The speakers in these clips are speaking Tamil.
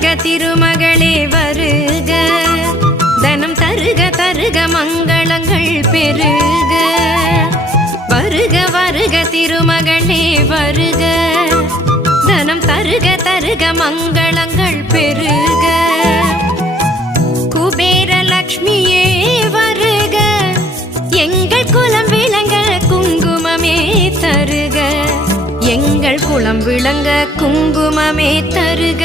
வருக திருமகளே வருக, தனம் தருக தருக மங்களங்கள் பெருக. வருக வருக திருமகளே வருக, தனம் தருக தருக மங்களங்கள் பெருக. குபேர லக்ஷ்மியே வருக, எங்கள் குலம் விளங்க குங்குமமே தருக, எங்கள் குலம் விளங்க குங்குமமே தருக.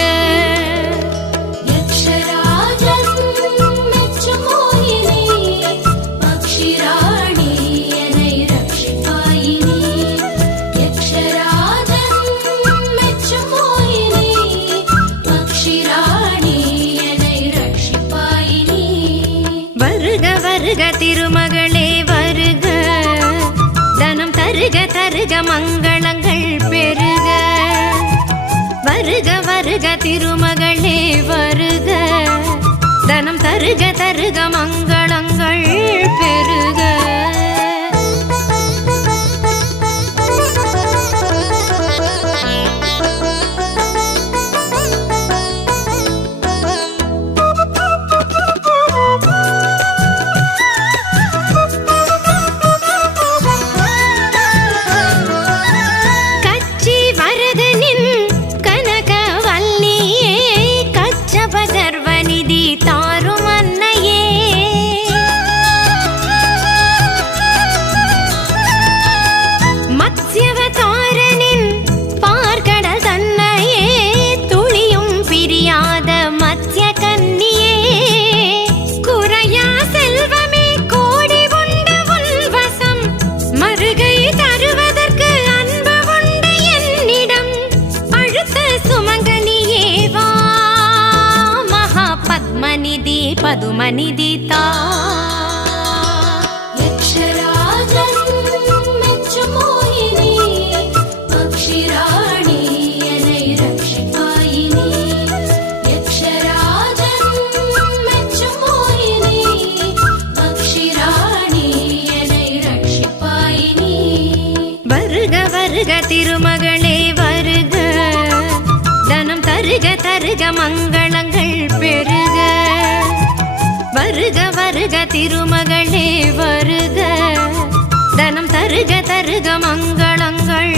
திருமகளே வருக, தனம் தருக தருக மங்களங்கள் பெருக. வருக வருக திருமகளே வருக, தனம் தருக தருக மங்களங்கள் பெருக. பதுமநிதி தா திருமகளே வருக, தனம் தருக தருக மங்களங்கள் பெருக. வருக வருக திருமகளே வருக, தனம் தருக தருக மங்களங்கள்